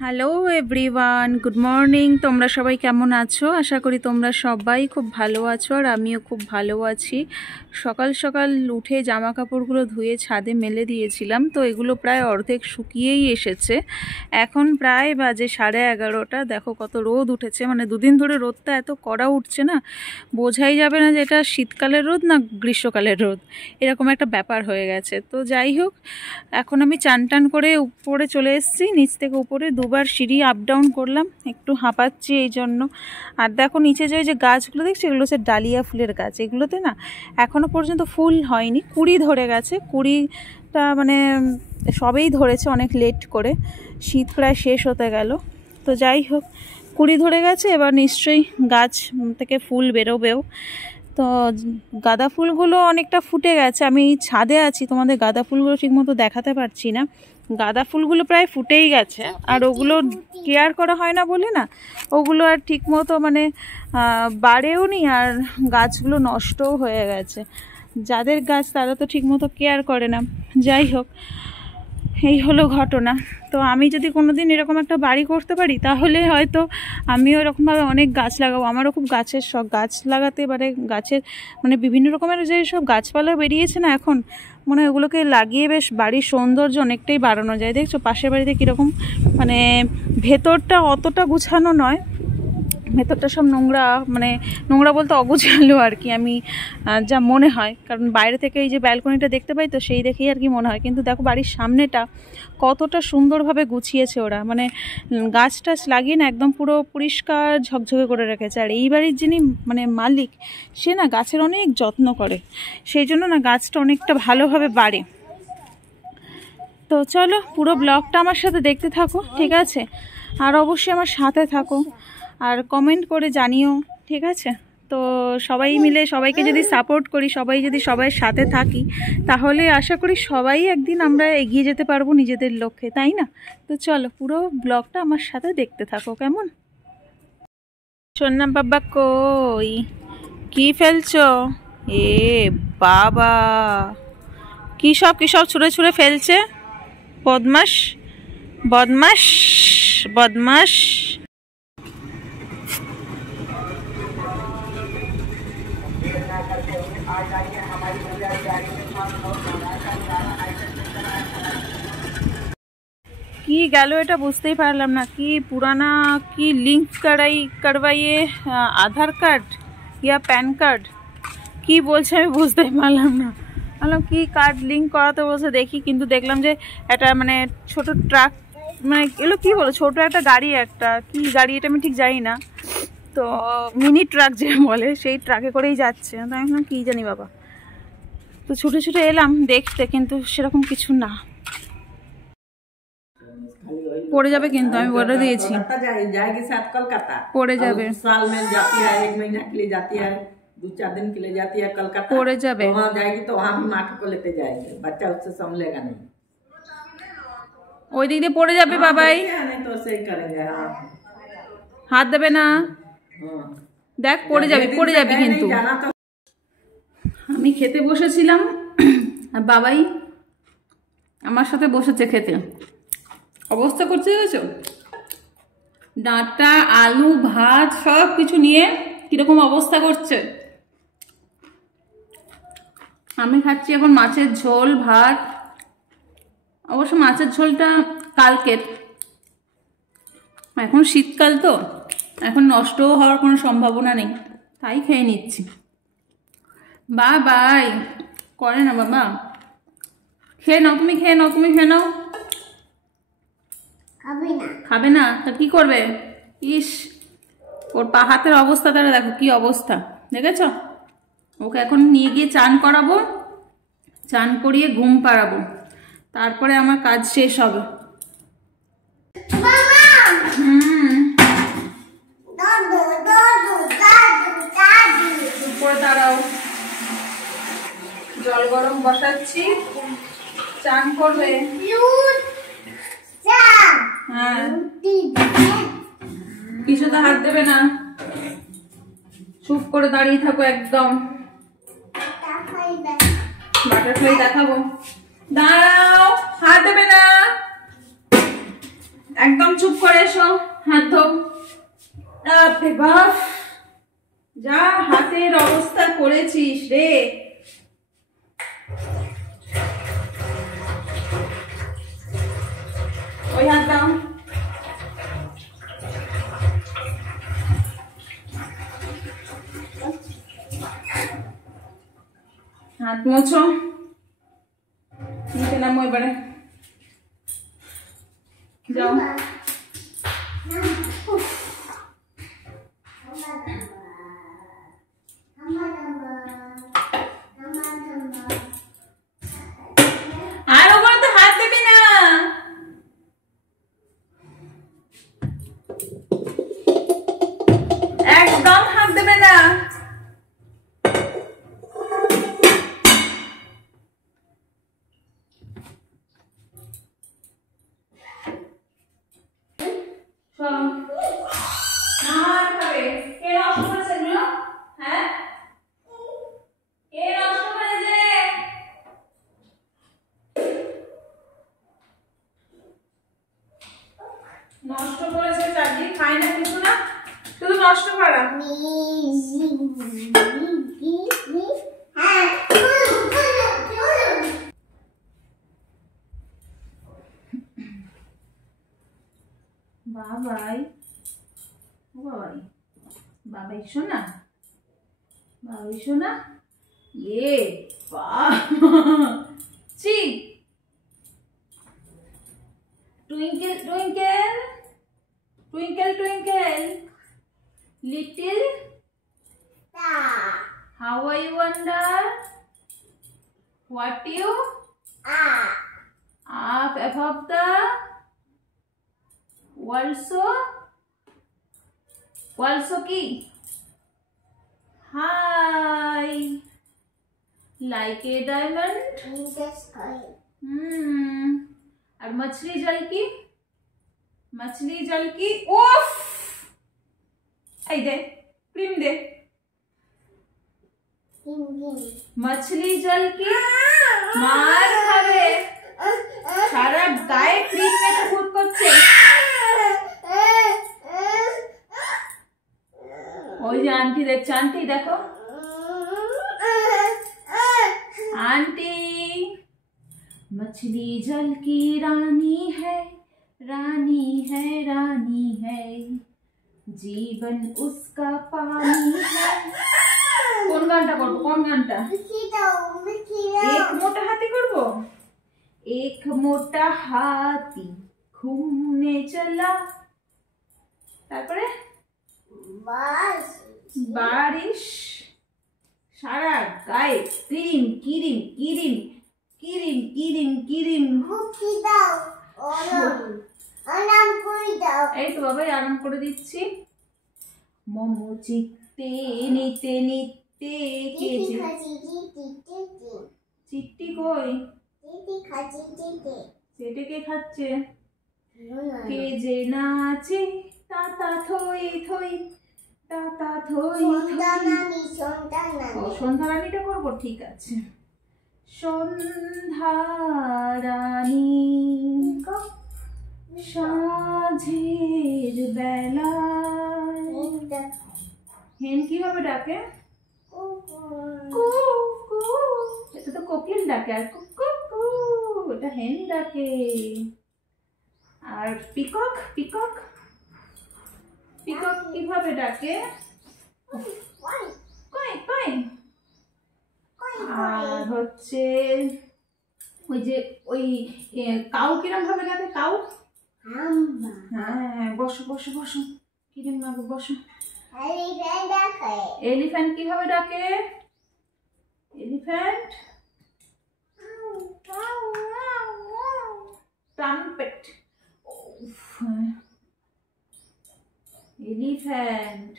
Hello everyone, good morning. তোমরা সবাই কেমন আছো? আশা করি তোমরা সবাই খুব ভালো আছো, আর আমিও খুব ভালো আছি। সকাল সকাল উঠে জামা কাপড়গুলো ধুয়ে ছাদে মেলে দিয়েছিলাম, তো এগুলো প্রায় অর্ধেক শুকিয়েই এসেছে। এখন প্রায় বাজে 11:30। দেখো কত রোদ উঠেছে, মানে দুদিন ধরে রোদটা এত কড়া উঠছে না, বোঝাই যাবে না যে এটা শীতকালের রোদ না গ্রীষ্মকালের রোদ, এরকম একটা ব্যাপার হয়ে গেছে। তো যাই হোক, এখন আমি চান টান করে উপরে চলে এসেছি। নিচ থেকে উপরে দুবার সিঁড়ি আপ ডাউন করলাম, একটু হাঁপাচ্ছি এই জন্য। আর দেখো নিচে যে গাছগুলো দেখছি, এগুলো হচ্ছে ডালিয়া ফুলের গাছ। এগুলোতে না এখনও পর্যন্ত ফুল হয়নি, কুড়ি ধরে গেছে। কুড়িটা মানে সবেই ধরেছে অনেক লেট করে, শীত প্রায় শেষ হতে গেল। তো যাই হোক, কুড়ি ধরে গেছে, এবার নিশ্চয়ই গাছ থেকে ফুল বেরোবেও। তো গাঁদা ফুলগুলো অনেকটা ফুটে গেছে। আমি ছাদে আছি, তোমাদের গাঁদা ফুলগুলো ঠিকমতো দেখাতে পারছি না। গাঁদা ফুলগুলো প্রায় ফুটেই গেছে, আর ওগুলো কেয়ার করা হয় না বলে না, ওগুলো আর ঠিকমতো মানে বাড়েও নি, আর গাছগুলো নষ্টও হয়ে গেছে। যাদের গাছ তারা তো ঠিকমতো কেয়ার করে না। যাই হোক, এই হলো ঘটনা। তো আমি যদি কোনো দিন এরকম একটা বাড়ি করতে পারি, তাহলে হয়তো আমিও এরকমভাবে অনেক গাছ লাগাবো। আমারও খুব গাছের শখ, গাছ লাগাতে। এবারে গাছের মানে বিভিন্ন রকমের যে সব গাছপালা বেরিয়েছে না এখন, মনে হয় ওগুলোকে লাগিয়ে বেশ বাড়ির সৌন্দর্য অনেকটাই বাড়ানো যায়। দেখছো পাশের বাড়িতে কীরকম, মানে ভেতরটা অতটা গুছানো নয়, ভেতরটা সব নোংরা, মানে নোংরা বলতে অগুছালো আর কি, আমি যা মনে হয়। কারণ বাইরে থেকে এই যে ব্যালকনিটা দেখতে পাই, তো সেই দেখেই আর কি মনে হয়। কিন্তু দেখো বাড়ির সামনেটা কতটা সুন্দরভাবে গুছিয়েছে ওরা, মানে গাছ টাছ লাগিয়ে না একদম পুরো পরিষ্কার ঝকঝকে করে রেখেছে। আর এই বাড়ির যিনি মানে মালিক, সে না গাছের অনেক যত্ন করে, সেই জন্য না গাছটা অনেকটা ভালোভাবে বাড়ে। তো চলো পুরো ব্লগটা আমার সাথে দেখতে থাকো, ঠিক আছে? আর অবশ্যই আমার সাথে থাকো, আর কমেন্ট করে জানিও, ঠিক আছে? তো সবাই মিলে সবাইকে যদি সাপোর্ট করি, সবাই যদি সবাই সাথে থাকি, তাহলে আশা করি সবাই একদিন আমরা এগিয়ে যেতে পারবো নিজেদের লক্ষ্যে, তাই না? তো চলো পুরো ব্লগটা আমার সাথে দেখতে থাকো, কেমন? সোনা বাবা কই, কি ফেলছো? এ বাবা, কি সব ছুঁড়ে ছুঁড়ে ফেলছে! বদমাস বদমাস বদমাস। কি গেল এটা বুঝতেই পারলাম না। কি পুরানা কি লিঙ্ক করवाइए আধার কার্ড ইয়া প্যান কার্ড, কি বলছে আমি বুঝতেই পারলাম না। বললাম কি কার্ড লিঙ্ক করাতে বলছে, দেখি। কিন্তু দেখলাম যে একটা মানে ছোট ট্রাক, মানে এগুলো কি বলো, ছোট একটা গাড়ি, একটা কি গাড়ি এটা আমি ঠিক জানি না, তো মিনি ট্রাক যে বলে, সেই ট্রাকে করেই যাচ্ছে। তাই আমি কি জানি বাবা। তো ছুটে ছুটে এলাম দেখতে, কিন্তু সেরকম কিছু না। পড়ে যাবে কিন্তু, আমি বলে দিয়েছি পড়ে যাবে। साल में जाती है, 1 महीना के लिए जाती है, 2-4 दिन के लिए जाती है कलकत्ता, पड़े जाबे। तो वहाँ जाएगी तो वहाँ भी माँ को लेते जाएंगे, बच्चा उससे संभलेगा नहीं, ওই দিক দিয়ে পড়ে যাবে বাবাই, नहीं तो ऐसे ही करेंगे। হাত দেবে না, দেখ পড়ে যাবে কিন্তু। আমি খেতে বসেছিলাম, আর বাবাই আমার সাথে বসেছে খেতে। অবস্থা করছে দেখেছো, ডাঁটা আলু ভাত সব কিছু নিয়ে কিরকম অবস্থা করছে। আমি খাচ্ছি এখন মাছের ঝোল ভাত। অবশ্য মাছের ঝোলটা কালকের, এখন শীতকাল তো, এখন নষ্টও হওয়ার কোনো সম্ভাবনা নেই, তাই খেয়ে নিচ্ছি। বাই করে না বাবা, খেয়ে নাও তুমি, খেয়ে নাও তুমি, খেয়ে নাও। খাবে না তা কি করবে? ইস, ওর পা হাতের অবস্থা তারা দেখো কি অবস্থা, দেখেছ? ওকে এখন নিয়ে গিয়ে চান করাবো, চান করিয়ে ঘুম পাড়াবো, তারপরে আমার কাজ শেষ হবে। উপরে দাঁড়াও, জল গরম বসাচ্ছি, চান করবে। হ্যাঁ, কিছুতে হাত দেবে না, চুপ করে দাঁড়িয়ে থাকো একদম। বাটারফ্লাই দেখাবো, দাঁড়াও, হাত দেবে না। একদম চুপ করে এসো, হাত ধো। বাপরে বাপ, যা হাতের অবস্থা করেছিস রে। ওই হাত দাও। হাত মোছো, নিচে নামো এবারে, যাও। আর ওপরে তো হাত দেবে না। একদম হাত দেবে না। নষ্ট করেছে চাকরি, খাই না কিছু না, শুধু নষ্ট করা। বাবাই, ও বাবাই, বাবাই শোনা, বাবাই শোনা, এ চি। Twinkle, twinkle, twinkle, twinkle, little star, how I wonder what you are up above the world, so কি high like a diamond in the sky. और मछली जल की, मछली जल की, ओफ, आई दे क्रीम दे, मछली जल की मार खावे, सारा गाय क्रीम में तो खुद করছে। ওই যে আন্টি দেখছে, আন্টি দেখো, आंटी मछली जल की रानी है, रानी है, रानी है, जीवन उसका पानी है। কোন গানটা করবো, কোন গানটা? এক মোটা হাতি করবো। एक मोटा हाथी घूमने चला, তারপরে बारिश, সারা গায়ে ক্রিম কিরিম কিরিম কিরিম কিরিম কিরিম। এই তো বাবাই আরাম করে দিচ্ছি। মোমো চিত্তে নিতে নিতে চিট্টি কই, চেটে কে খাচ্ছে, কে যে নাচে তাতা থই থই, তাতা থই থই। সন্ধ্যা রানীটা করবো, ঠিক আছে। সন্ধ্যা রানী সাঁঝের বেলা, হেন কিভাবে ডাকে? এটা তো কোকিল ডাকে, আর কুকু এটা হেন ডাকে। আর পিকক, পিকক, পিকক কিভাবে ডাকে? কই কই। আর হচ্ছে ওই যে ওই কাউ কিরম ভাবে ডাকে, কাউ? হ্যাঁ, বসো বসো বসো, কিরম ভাবে বসো। এলিফ্যান্ট কিভাবে ডাকে? Elephant trumpet. এলিফ্যান্ট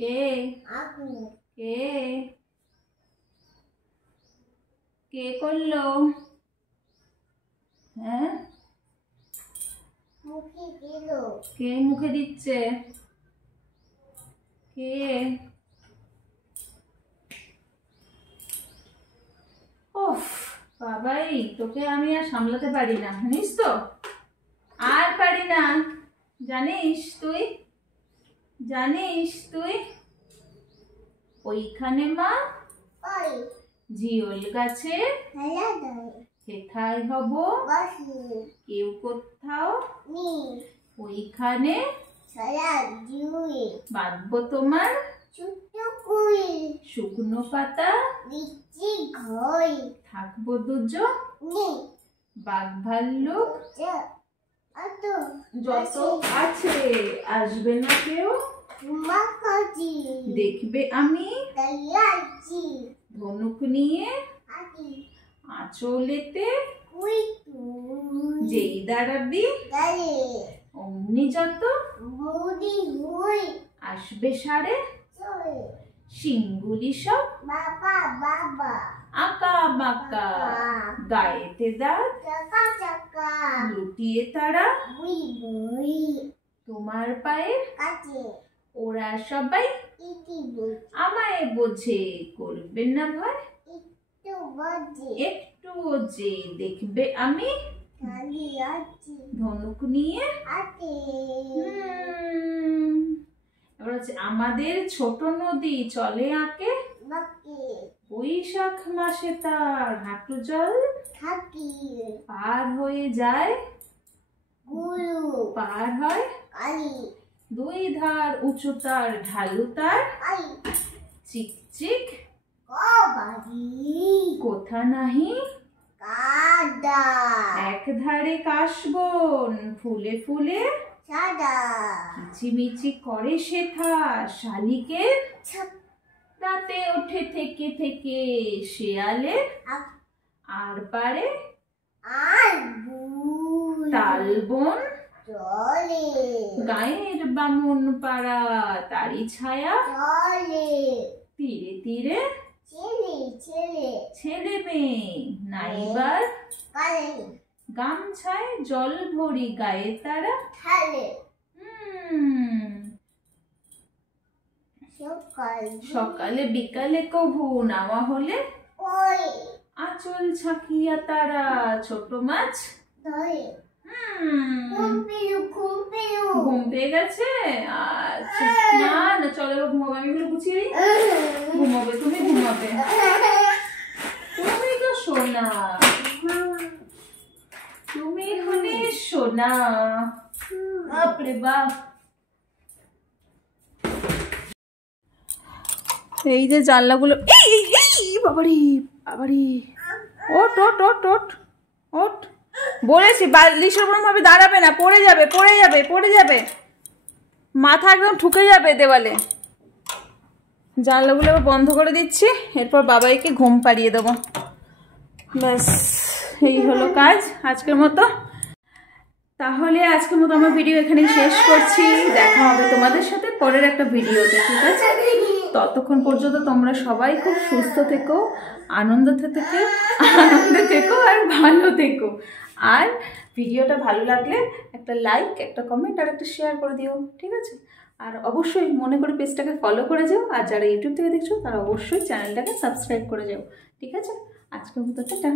কে কে কে করলো? হ্যাঁ, কে মুখে দিচ্ছে? কে? ওফ বাবাই, তোকে আমি আর সামলাতে পারি না, জানিস তো। পারি না, জানিস তুই? ওইখানে মা জিওল গাছে হেথায় হব কেউ কোথাও ওইখানে বাঁধবো তোমার শুকনো পাতা থাকবো দুজন বাঘ ভাল্লুক যত আছে আসবে না কেউ দেখবে আমি ধনুক নিয়ে আঁচলেতে যেই দাঁড়াবি অমনি যত আসবে সারে সিংগুলি সব আঁকা বাঁকা গায়েতে দাঁত লুটিয়ে তারা তোমার পায়ের ওরা সবাই আমায় বোঝে করবে না ভয় একটু যে দেখবে আমি ধনুক নিয়ে এবার হচ্ছে আমাদের ছোট নদী চলে আঁকে বৈশাখ মাসে তার হাঁটু জল পার হয়ে যায় পার হয় দুই ধার উঁচু তার ঢালু তার চিকচিক কোথা নাহি এক ধারে কাশবন ফুলে ফুলে কিচিমিচি করে সেথা শালিকের রাতে ওঠে থেকে থেকে শেয়ালের আর পারে তালবন গায়ের বামুন পাড়া তারি ছায়া তীরে তীরে ছেলে মেয়ে নাইবার গামছায় জল ভরি গায়ে তারা সকালে বিকালে কভু নাওয়া হলে আঁচল ছাকিয়া তারা ছোট মাছ ঘুম পেয়ে গেছে। আচ্ছা না না চলো ঘুমাবে, আমি এগুলো গুছিয়ে দিই। ঘুমাবে তুমি, ঘুমাবে তুমি তো সোনা, তুমি হলে সোনা। বাপরে বাপ, এই যে জানলাগুলো, বাবারি বাবারি, ওট ওট ওট ওট ওট, বলেছি বালিশের ওরকম ভাবে দাঁড়াবে না, পড়ে যাবে পড়ে যাবে পড়ে যাবে, মাথা একদম ঠুকে যাবে দেওয়ালে। জানলাগুলো আবার বন্ধ করে দিচ্ছি, এরপর বাবাইকে ঘুম পাড়িয়ে দেবো। ব্যাস এই হলো কাজ আজকের মতো। তাহলে আজকের মতো আমার ভিডিও এখানেই শেষ করছি। দেখা হবে তোমাদের সাথে পরের একটা ভিডিওতে, ঠিক আছে? ততক্ষণ পর্যন্ত তোমরা সবাই খুব সুস্থ থেকো, আনন্দে থেকো আর ভালো থেকো। আর ভিডিওটা ভালো লাগলে একটা লাইক, একটা কমেন্ট আর একটা শেয়ার করে দিও, ঠিক আছে? আর অবশ্যই মনে করে পেজটাকে ফলো করে যাও, আর যারা ইউটিউব থেকে দেখছো তারা অবশ্যই চ্যানেলটাকে সাবস্ক্রাইব করে যাও, ঠিক আছে? আজকের মতো টাটা।